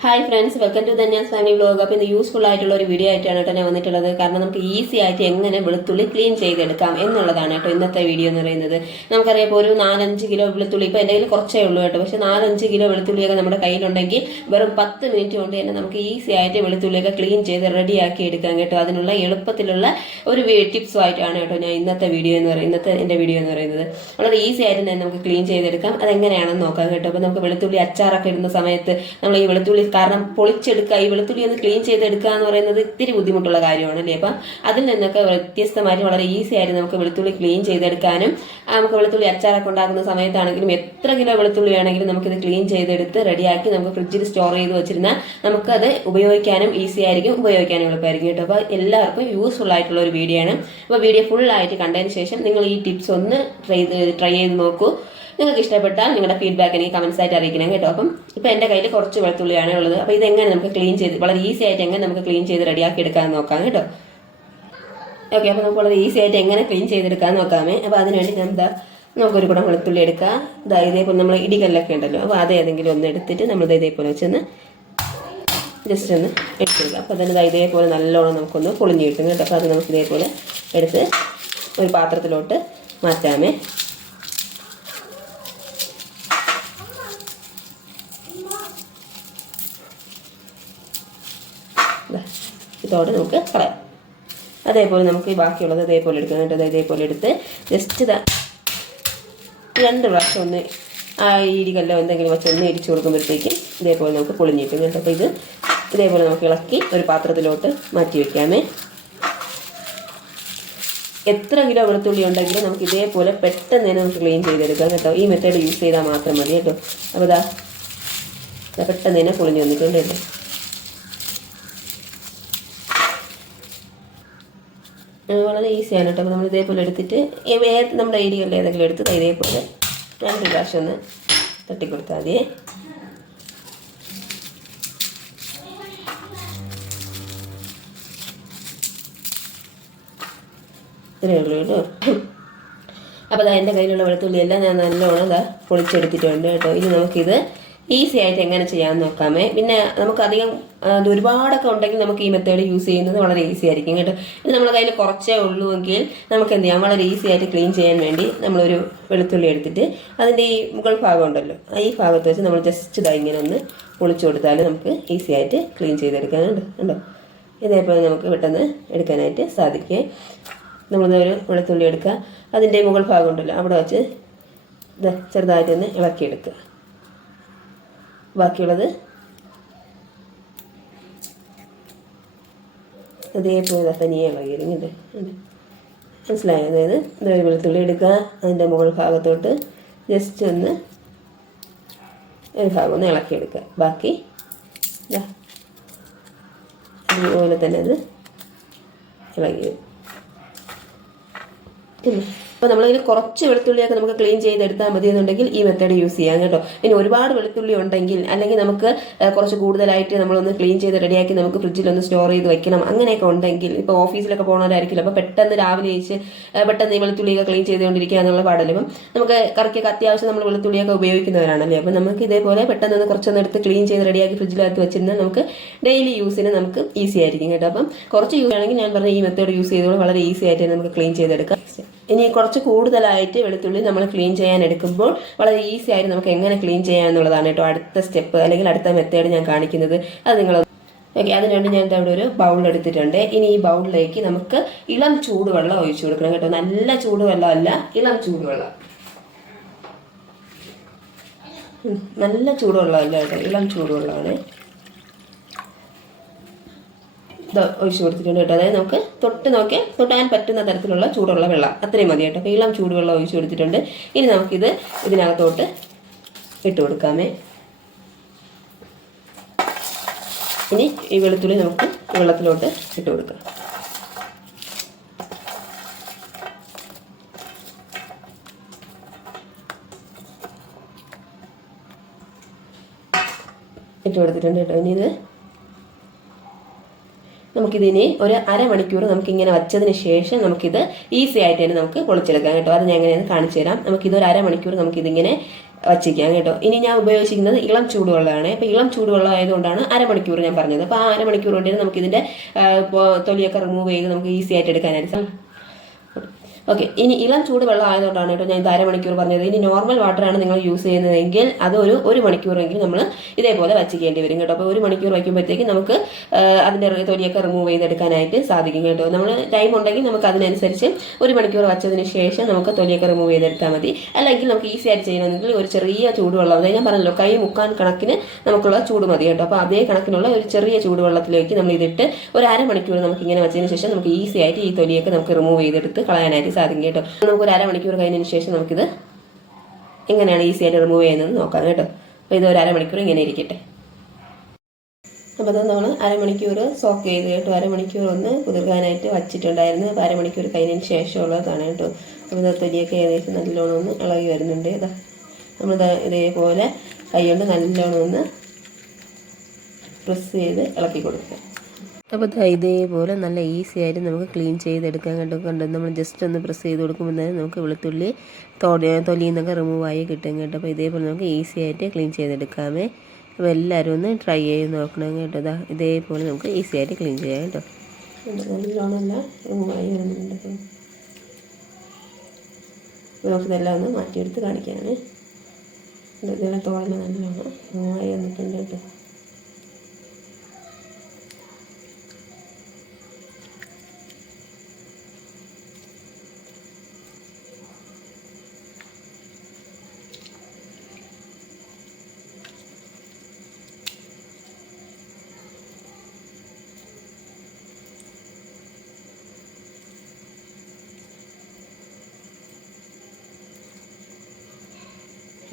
Hi friends, welcome to Dhanya's family vlog. അപ്പോൾ ഇന്ന് useful ആയിട്ടുള്ള ഒരു വീഡിയോ ആയിട്ടാണ് കേട്ടോ ഞാൻ വന്നിട്ടുള്ളത്. കാരണം നമുക്ക് ഈസി ആയിട്ട് എങ്ങനെ വെളുത്തുള്ളി ക്ലീൻ ചെയ്തെടുക്കാം എന്നുള്ളതാണ് കേട്ടോ ഇന്നത്തെ വീഡിയോ എന്ന് പറയുന്നത്. നമുക്കറിയാം ഇപ്പോൾ ഒരു 4-5 കിലോ വെളുത്തുള്ളി, ഇപ്പോൾ എൻ്റെ കയ്യിൽ കുറച്ചേ ഉള്ളൂ കേട്ടോ, പക്ഷേ 4-5 കിലോ വെളുത്തുള്ളിയൊക്കെ നമ്മുടെ കയ്യിലുണ്ടെങ്കിൽ വെറും 10 മിനിറ്റ് കൊണ്ട് തന്നെ നമുക്ക് ഈസി ആയിട്ട് വെളുത്തുള്ളിയൊക്കെ ക്ലീൻ ചെയ്ത് റെഡിയാക്കി എടുക്കാം കേട്ടോ. അതിനുള്ള എളുപ്പത്തിലുള്ള ഒരു ടിപ്സും ആയിട്ടാണ് കേട്ടോ ഞാൻ ഇന്നത്തെ എൻ്റെ വീഡിയോ എന്ന് പറയുന്നത്. വളരെ ഈസി ആയിട്ട് തന്നെ നമുക്ക് ക്ലീൻ ചെയ്തെടുക്കാം. അതെങ്ങനെയാണെന്ന് നോക്കാം കേട്ടോ. അപ്പോൾ നമുക്ക് വെളുത്തുള്ളി അച്ചാറൊക്കെ ഇടുന്ന സമയത്ത് നമ്മൾ ഈ വെളുത്തുള്ളി കാരണം പൊളിച്ചെടുക്കുക, ഈ വെളുത്തുള്ളി ഒന്ന് ക്ലീൻ ചെയ്തെടുക്കുക എന്ന് പറയുന്നത് ഇത്തിരി ബുദ്ധിമുട്ടുള്ള കാര്യമാണല്ലേ. അപ്പം അതിൽ നിന്നൊക്കെ വ്യത്യസ്തമായിട്ട് വളരെ ഈസി ആയിട്ട് നമുക്ക് വെളുത്തുള്ളി ക്ലീൻ ചെയ്തെടുക്കാനും നമുക്ക് വെളുത്തുള്ളി അച്ചാറൊക്കെ ഉണ്ടാക്കുന്ന സമയത്താണെങ്കിലും എത്ര കിലോ വെളുത്തുള്ളി ആണെങ്കിലും നമുക്കിത് ക്ലീൻ ചെയ്തെടുത്ത് റെഡിയാക്കി നമുക്ക് ഫ്രിഡ്ജിൽ സ്റ്റോർ ചെയ്ത് വെച്ചിരുന്നാൽ നമുക്കത് ഉപയോഗിക്കാനും ഈസി ആയിരിക്കും, ഉപയോഗിക്കാനും എളുപ്പമായിരിക്കും കേട്ടോ. അപ്പോൾ എല്ലാവർക്കും യൂസ്ഫുൾ ആയിട്ടുള്ള ഒരു വീഡിയോ ആണ്. അപ്പോൾ വീഡിയോ ഫുള്ളായിട്ട് കണ്ടതിന് ശേഷം നിങ്ങൾ ഈ ടിപ്സ് ഒന്ന് ട്രൈ ചെയ്ത് നോക്കൂ. നിങ്ങൾക്ക് ഇഷ്ടപ്പെട്ടാൽ നിങ്ങളുടെ ഫീഡ്ബാക്ക് എനിക്ക് കമൻസ് ആയിട്ട് അറിയിക്കണം കേട്ടോ. അപ്പം ഇപ്പോൾ എൻ്റെ കയ്യിൽ കുറച്ച് വെളുത്തുള്ളിയാണ് ഉള്ളത്. അപ്പോൾ ഇതെങ്ങനെ നമുക്ക് ക്ലീൻ ചെയ്ത് വളരെ ഈസി ആയിട്ട് എങ്ങനെ നമുക്ക് ക്ലീൻ ചെയ്ത് റെഡിയാക്കി എടുക്കാൻ നോക്കാം കേട്ടോ. ഓക്കെ, അപ്പോൾ നമുക്ക് വളരെ ഈസി ആയിട്ട് എങ്ങനെ ക്ലീൻ ചെയ്തെടുക്കാൻ നോക്കാമേ. അപ്പോൾ അതിനുവേണ്ടി നമുക്കൊരു കൂടെ വെളുത്തുള്ളി എടുക്കാം. ഇതേപോലെ നമ്മൾ ഇടികല്ലൊക്കെ ഉണ്ടല്ലോ, അപ്പോൾ അതേതെങ്കിലും ഒന്ന് എടുത്തിട്ട് നമ്മൾ ഇതേപോലെ വെച്ചൊന്ന് ജസ്റ്റ് ഒന്ന് എടുത്തിരിക്കുക. അപ്പോൾ അതിന് ഇതേപോലെ നല്ലോണം നമുക്കൊന്ന് പൊളിഞ്ഞ് കിട്ടും കേട്ടോ. അപ്പോൾ അത് നമുക്ക് ഇതേപോലെ എടുത്ത് ഒരു പാത്രത്തിലോട്ട് മാറ്റാമേ. ഇതോടെ നമുക്ക് കളയാം. അതേപോലെ നമുക്ക് ബാക്കിയുള്ളത് ഇതേപോലെ എടുക്കാം കേട്ടോ. ഇതേപോലെ എടുത്ത് ജസ്റ്റ് 2 പ്രാവശ്യം ഒന്ന് ആ ഇടികല്ലോ എന്തെങ്കിലും വെച്ച് ഒന്ന് ഇടിച്ചു കൊടുക്കുമ്പോഴത്തേക്കും ഇതേപോലെ നമുക്ക് പൊളിഞ്ഞിട്ടും കേട്ടോ. അപ്പോൾ ഇതേപോലെ നമുക്ക് ഇളക്കി ഒരു പാത്രത്തിലോട്ട് മാറ്റി വയ്ക്കാമേ. എത്ര കിലോ വെളുത്തുള്ളി ഉണ്ടെങ്കിലും നമുക്ക് ഇതേപോലെ പെട്ടെന്ന് തന്നെ നമുക്ക് ക്ലീൻ ചെയ്തെടുക്കാം കേട്ടോ. ഈ മെത്തേഡ് യൂസ് ചെയ്താൽ മാത്രം മതി കേട്ടോ. അപ്പോൾ പെട്ടെന്ന് തന്നെ പൊളിഞ്ഞ് വന്നിട്ടുണ്ട് കേട്ടോ. വളരെ ഈസിയാണ് കേട്ടോ. അപ്പോൾ നമ്മൾ ഇതേപോലെ എടുത്തിട്ട് നമ്മുടെ ഇടികളിൽ ഏതെങ്കിലും എടുത്ത് ഇതേപോലെ 2 പ്രാവശ്യം ഒന്ന് തട്ടിക്കൊടുത്താൽ മതിയേ. ഇത്രയേ ഉള്ളൂ കേട്ടോ. അപ്പോൾ എൻ്റെ കയ്യിലുള്ള വെളുത്തുള്ളിയെല്ലാം ഞാൻ നല്ലോണം പൊളിച്ചെടുത്തിട്ടുണ്ട് കേട്ടോ. ഇനി നമുക്കിത് ഈസി ആയിട്ട് എങ്ങനെ ചെയ്യാമെന്ന് നോക്കാമേ. പിന്നെ നമുക്കധികം ഒരുപാടൊക്കെ ഉണ്ടെങ്കിൽ നമുക്ക് ഈ മെത്തേഡ് യൂസ് ചെയ്യുന്നത് വളരെ ഈസി ആയിരിക്കും കേട്ടോ. ഇത് നമ്മുടെ കയ്യിൽ കുറച്ചേ ഉള്ളൂ എങ്കിൽ നമുക്ക് എന്ത് ചെയ്യാം, വളരെ ഈസി ആയിട്ട് ക്ലീൻ ചെയ്യാൻ വേണ്ടി നമ്മളൊരു വെളുത്തുള്ളി എടുത്തിട്ട് അതിൻ്റെ ഈ മുകൾ ഭാഗം ഉണ്ടല്ലോ, ഈ ഭാഗത്ത് വെച്ച് നമ്മൾ ജസ്റ്റ് ഇങ്ങനെ ഒന്ന് പൊളിച്ചു കൊടുത്താൽ നമുക്ക് ഈസി ആയിട്ട് ക്ലീൻ ചെയ്തെടുക്കാനുണ്ട് ഉണ്ടോ. ഇതേപോലെ നമുക്ക് പെട്ടെന്ന് എടുക്കാനായിട്ട് സാധിക്കും. നമ്മളൊരു വെളുത്തുള്ളി എടുക്കുക, അതിൻ്റെ മുകൾ ഭാഗം ഉണ്ടല്ലോ അവിടെ വെച്ച് ചെറുതായിട്ടൊന്ന് ഇളക്കിയെടുക്കുക. ബാക്കിയുള്ളത് അതേപോലെ തനിയെ ഇളകിയിരുന്നുണ്ട്, മനസ്സിലായോ. അതായത് ഇതൊരു വെളുത്തുള്ളി എടുക്കുക, അതിൻ്റെ മുകൾ ഭാഗത്തോട്ട് ജസ്റ്റ് ഒന്ന് ഒരു ഭാഗം ഒന്ന് ഇളക്കിയെടുക്കുക. ബാക്കി അതുപോലെ തന്നെ അത് ഇളകി വരും. അപ്പോൾ നമ്മളതിൽ കുറച്ച് വെളുത്തുള്ളിയൊക്കെ നമുക്ക് ക്ലീൻ ചെയ്തെടുത്താൽ മതി എന്നുണ്ടെങ്കിൽ ഈ മെത്തേഡ് യൂസ് ചെയ്യാം കേട്ടോ. ഇനി ഒരുപാട് വെളുത്തുള്ളി ഉണ്ടെങ്കിൽ അല്ലെങ്കിൽ നമുക്ക് കുറച്ച് കൂടുതലായിട്ട് നമ്മളൊന്ന് ക്ലീൻ ചെയ്ത് റെഡിയാക്കി നമുക്ക് ഫ്രിഡ്ജിലൊന്ന് സ്റ്റോർ ചെയ്ത് വെക്കണം, അങ്ങനെയൊക്കെ ഉണ്ടെങ്കിൽ ഇപ്പോൾ ഓഫീസിലൊക്കെ പോകുന്നവരായിരിക്കില്ല. അപ്പോൾ പെട്ടെന്ന് രാവിലെ കഴിച്ച് പെട്ടെന്ന് ഈ വെളുത്തുള്ളിയൊക്കെ ക്ലീൻ ചെയ്തുകൊണ്ടിരിക്കുക എന്നുള്ള പാടല്ലേ. അപ്പം നമുക്ക് കറിക്കൊക്കെ അത്യാവശ്യം നമ്മൾ വെളുത്തുള്ളിയൊക്കെ ഉപയോഗിക്കുന്നവരാണല്ലേ. അപ്പോൾ നമുക്ക് ഇതേപോലെ പെട്ടെന്ന് കുറച്ചൊന്ന് എടുത്ത് ക്ലീൻ ചെയ്ത് റെഡിയാക്കി ഫ്രിഡ്ജിനകത്ത് വെച്ചിരുന്നാൽ നമുക്ക് ഡെയിലി യൂസിന് നമുക്ക് ഈസി ആയിരിക്കും കേട്ടോ. അപ്പം കുറച്ച് യൂസ് ആണെങ്കിൽ ഞാൻ പറഞ്ഞ ഈ മെത്തേഡ് യൂസ് ചെയ്തോളൂ, വളരെ ഈസി ആയിട്ട് നമുക്ക് ക്ലീൻ ചെയ്തെടുക്കാം. ഇനി കുറച്ച് കൂടുതലായിട്ട് വെളുത്തുള്ളി നമ്മൾ ക്ലീൻ ചെയ്യാൻ എടുക്കുമ്പോൾ വളരെ ഈസി ആയിട്ട് നമുക്ക് എങ്ങനെ ക്ലീൻ ചെയ്യാം എന്നുള്ളതാണ് കേട്ടോ അടുത്ത സ്റ്റെപ്പ് അല്ലെങ്കിൽ അടുത്ത മെത്തേഡ് ഞാൻ കാണിക്കുന്നത്. അത് നിങ്ങൾ ഓക്കെ. അതിനുവേണ്ടി ഞാൻ ഇവിടെ ഒരു ബൗൾ എടുത്തിട്ടുണ്ട്. ഇനി ഈ ബൗളിലേക്ക് നമുക്ക് ഇളം ചൂടുവെള്ളം ഒഴിച്ചു കൊടുക്കണം കേട്ടോ. നല്ല ചൂടുവെള്ളം അല്ല, ഇളം ചൂടുവെള്ളം. നല്ല ചൂടുവെള്ളം അല്ല കേട്ടോ, ഇളം ചൂടുവെള്ളമാണ് ഒഴിച്ചു കൊടുത്തിട്ടുണ്ട് കേട്ടോ. അതായത് നമുക്ക് തൊട്ടാൻ പറ്റുന്ന തരത്തിലുള്ള ചൂടുള്ള വെള്ളം അത്രയും മതി കേട്ടോ. അപ്പോൾ ഇളം ചൂടുവെള്ളം ഒഴിച്ചു കൊടുത്തിട്ടുണ്ട്. ഇനി നമുക്കിത് ഇതിനകത്തോട്ട് ഇട്ട് കൊടുക്കാമേ. ഇനി ഈ വെളുത്തുള്ളി നമുക്ക് വെള്ളത്തിലോട്ട് ഇട്ട് കൊടുക്കാം. ഇട്ട് കൊടുത്തിട്ടുണ്ട് കേട്ടോ. ഇനി ഇത് നമുക്കിതിനെ ഒരു അരമണിക്കൂർ നമുക്കിങ്ങനെ വച്ചതിന് ശേഷം നമുക്കിത് ഈസി ആയിട്ട് തന്നെ നമുക്ക് പൊളിച്ചെടുക്കാം കേട്ടോ. അത് ഞാൻ എങ്ങനെയാണ് കാണിച്ചു തരാം. നമുക്കിത് ഒരു അരമണിക്കൂർ നമുക്കിതിങ്ങനെ വച്ചിരിക്കാം കേട്ടോ. ഇനി ഞാൻ ഉപയോഗിച്ചിരിക്കുന്നത് ഇളം ചൂടുവെള്ളമാണ്. അപ്പോൾ ഇളം ചൂടുവെള്ളം ആയതുകൊണ്ടാണ് അരമണിക്കൂർ ഞാൻ പറഞ്ഞത്. അപ്പോൾ ആ അരമണിക്കൂർ കൊണ്ട് നമുക്ക് ഇതിൻ്റെ തൊലിയൊക്കെ റിമൂവ് ചെയ്ത് നമുക്ക് ഈസി ആയിട്ട് എടുക്കാനായിട്ട്. ഓക്കെ, ഇനി ഇളം ചൂട് വെള്ളം ആയതുകൊണ്ടാണ് കേട്ടോ ഞാൻ ഇത് അരമണിക്കൂർ പറഞ്ഞത്. ഇനി നോർമൽ വാട്ടറാണ് നിങ്ങൾ യൂസ് ചെയ്യുന്നതെങ്കിൽ അത് ഒരു മണിക്കൂറെങ്കിലും നമ്മൾ ഇതേപോലെ വച്ചിക്കേണ്ടി വരും കേട്ടോ. അപ്പോൾ 1 മണിക്കൂർ വയ്ക്കുമ്പോഴത്തേക്ക് നമുക്ക് അതിൻ്റെ തൊലിയൊക്കെ റിമൂവ് ചെയ്തെടുക്കാനായിട്ട് സാധിക്കും കേട്ടോ. നമ്മൾ ടൈം ഉണ്ടെങ്കിൽ നമുക്ക് അതിനനുസരിച്ച് 1 മണിക്കൂർ വച്ചതിന് ശേഷം നമുക്ക് തൊലിയൊക്കെ റിമൂവ് ചെയ്തെടുത്താൽ മതി. അല്ലെങ്കിൽ നമുക്ക് ഈസി ആയിട്ട് ചെയ്യണമെങ്കിൽ ഒരു ചെറിയ ചൂടുവെള്ളം, അതായത് ഞാൻ പറഞ്ഞല്ലോ കൈ മുക്കാൻ കണക്കിന് നമുക്കുള്ള ചൂട് മതി കേട്ടോ. അപ്പോൾ അതേ കണക്കിനുള്ള ഒരു ചെറിയ ചൂടുവെള്ളത്തിലേക്ക് നമ്മൾ ഇതിട്ട് ഒരു അരമണിക്കൂർ നമുക്ക് ഇങ്ങനെ വെച്ചതിന് ശേഷം നമുക്ക് ഈസി ആയിട്ട് ഈ തൊലിയൊക്കെ നമുക്ക് റിമൂവ് ചെയ്തെടുത്ത് കളയാനായിട്ട് സാധിക്കും കേട്ടോ. നമുക്ക് ഒരു അരമണിക്കൂർ കഴിഞ്ഞതിന് ശേഷം നമുക്കിത് എങ്ങനെയാണ് ഈസി ആയിട്ട് റിമൂവ് ചെയ്യുന്നത് നോക്കാം കേട്ടോ. അപ്പോൾ ഇത് ഒരു അരമണിക്കൂർ ഇങ്ങനെ ഇരിക്കട്ടെ. അപ്പോൾ അത് നമ്മൾ അരമണിക്കൂർ സോക്ക് ചെയ്ത് കേട്ടോ. അരമണിക്കൂർ ഒന്ന് കുതിർക്കാനായിട്ട് വച്ചിട്ടുണ്ടായിരുന്നു. അപ്പോൾ അരമണിക്കൂർ കഴിഞ്ഞതിന് ശേഷമുള്ളതാണ് കേട്ടോ. അപ്പോൾ ഇത് തൊലിയൊക്കെ ഏകദേശം നല്ലോണം ഒന്ന് ഇളകി വരുന്നുണ്ട്. ഇതാ നമ്മളിത് ഇതേപോലെ കൈ കൊണ്ട് നല്ലോണം ഒന്ന് പ്രസ് ചെയ്ത് ഇളക്കി കൊടുക്കുക. അപ്പോൾ ഇതേപോലെ നല്ല ഈസി ആയിട്ട് നമുക്ക് ക്ലീൻ ചെയ്തെടുക്കാൻ കണ്ടു. നമ്മൾ ജസ്റ്റ് ഒന്ന് പ്രസ് ചെയ്ത് കൊടുക്കുമ്പോൾ തന്നെ നമുക്ക് വെളുത്തുള്ളി തൊലിയിൽ നിന്നൊക്കെ റിമൂവ് ആയി കിട്ടും കേട്ടോ. അപ്പോൾ ഇതേപോലെ നമുക്ക് ഈസി ആയിട്ട് ക്ലീൻ ചെയ്തെടുക്കാമേ. അപ്പോൾ എല്ലാവരും ഒന്ന് ട്രൈ ചെയ്ത് നോക്കണം കേട്ടോ. ഇതേപോലെ നമുക്ക് ഈസി ആയിട്ട് ക്ലീൻ ചെയ്യാം കേട്ടോ. നല്ലോണം റിമൂവ് ആയി വരുന്നുണ്ട്. നമുക്കിതെല്ലാം ഒന്ന് മാറ്റിയെടുത്ത് കാണിക്കാണ്. ഇതെല്ലാം തോളെല്ലാം നല്ലോണം റിമൂവ് ആയി വന്നിട്ടുണ്ട് കേട്ടോ.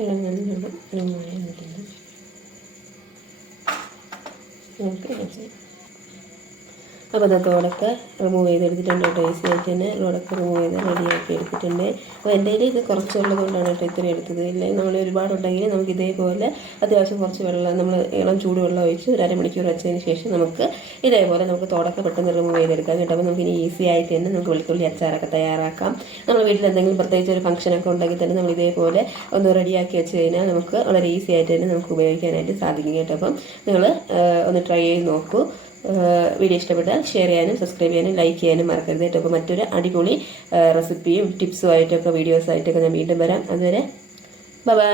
എല്ലാം നല്ലോണം റിമൂവ് ചെയ്തിട്ടുണ്ട്. നമുക്ക് അപ്പോൾ തോടൊക്കെ റിമൂവ് ചെയ്തെടുത്തിട്ടുണ്ട് കേട്ടോ. ഈസി ആയിട്ട് തന്നെ തോടൊക്കെ റിമൂവ് ചെയ്ത് റെഡിയാക്കി എടുത്തിട്ടുണ്ട്. അപ്പോൾ എൻ്റെ കയ്യിൽ ഇത് കുറച്ചുള്ളത് കൊണ്ടാണ് കേട്ടോ ഇത്രയും എടുത്തത്. ഇല്ലെങ്കിൽ നമ്മൾ ഒരുപാടുണ്ടെങ്കിൽ നമുക്ക് ഇതേപോലെ അത്യാവശ്യം കുറച്ച് വെള്ളം നമ്മൾ ഇളം ചൂടുവെള്ളം ഒഴിച്ച് ഒരു അരമണിക്കൂർ വെച്ചതിന് ശേഷം നമുക്ക് ഇതേപോലെ നമുക്ക് തോടൊക്കെ പെട്ടെന്ന് റിമൂവ് ചെയ്തെടുക്കാം കേട്ടോ. അപ്പോൾ നമുക്ക് ഇനി ഈസി ആയിട്ട് തന്നെ നമുക്ക് വെളുത്തുള്ളി അച്ചാറൊക്കെ തയ്യാറാക്കാം. നമ്മൾ വീട്ടിൽ എന്തെങ്കിലും പ്രത്യേകിച്ച് ഒരു ഫംഗ്ഷനൊക്കെ ഉണ്ടെങ്കിൽ തന്നെ നമ്മൾ ഇതേപോലെ ഒന്ന് റെഡിയാക്കി വെച്ച് കഴിഞ്ഞാൽ നമുക്ക് വളരെ ഈസി ആയിട്ട് തന്നെ നമുക്ക് ഉപയോഗിക്കാനായിട്ട് സാധിക്കും കേട്ടോ. അപ്പം നിങ്ങൾ ഒന്ന് ട്രൈ ചെയ്ത് നോക്കൂ. വീഡിയോ ഇഷ്ടപ്പെട്ടാൽ ഷെയർ ചെയ്യാനും സബ്സ്ക്രൈബ് ചെയ്യാനും ലൈക്ക് ചെയ്യാനും മറക്കരുത് കേട്ടോ. അപ്പോൾ മറ്റൊരു അടിപൊളി റെസിപ്പിയും ടിപ്സും ആയിട്ടൊക്കെ വീഡിയോസായിട്ടൊക്കെ ഞാൻ വീണ്ടും വരാം. അതുവരെ ബൈ.